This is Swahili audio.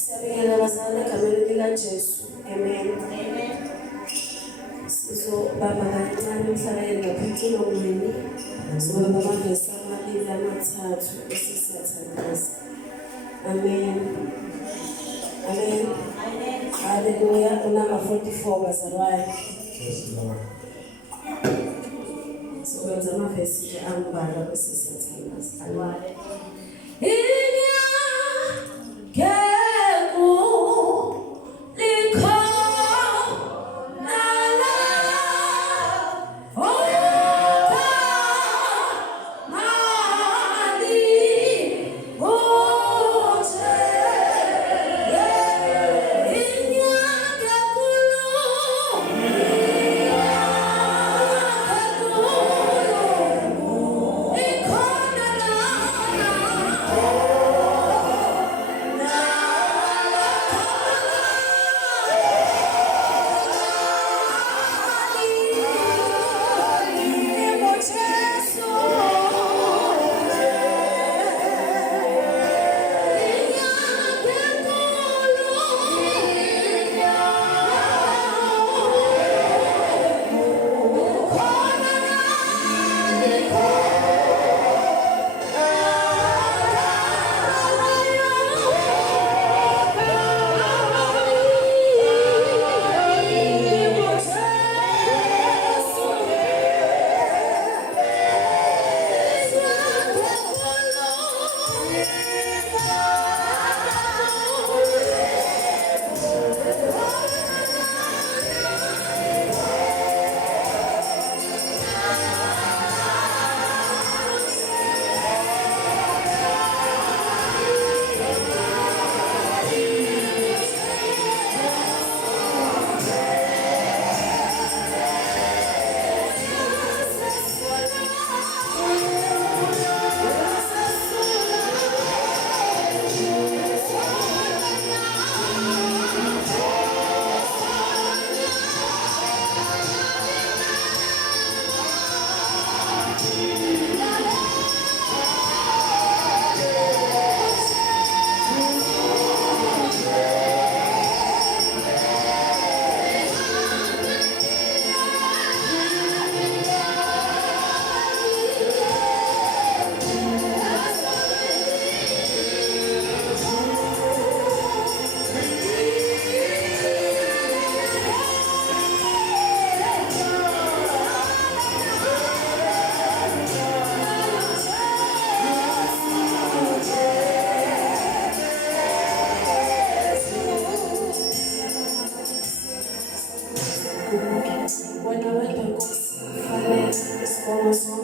Siyabingelela abazali egameni likaJesu. Amen. Amen. Sizobamba kancane emhlabeni ngaphuthuma umini. Sizobamba amavesi amabili amathathu bese siyathandaza. Amen. Amen. Amen. Hallelujah. Unamba 44 bazalwane. Yes, Lord. Sizokwenza amavesi nje ambalwa bese siyathandaza. Amen.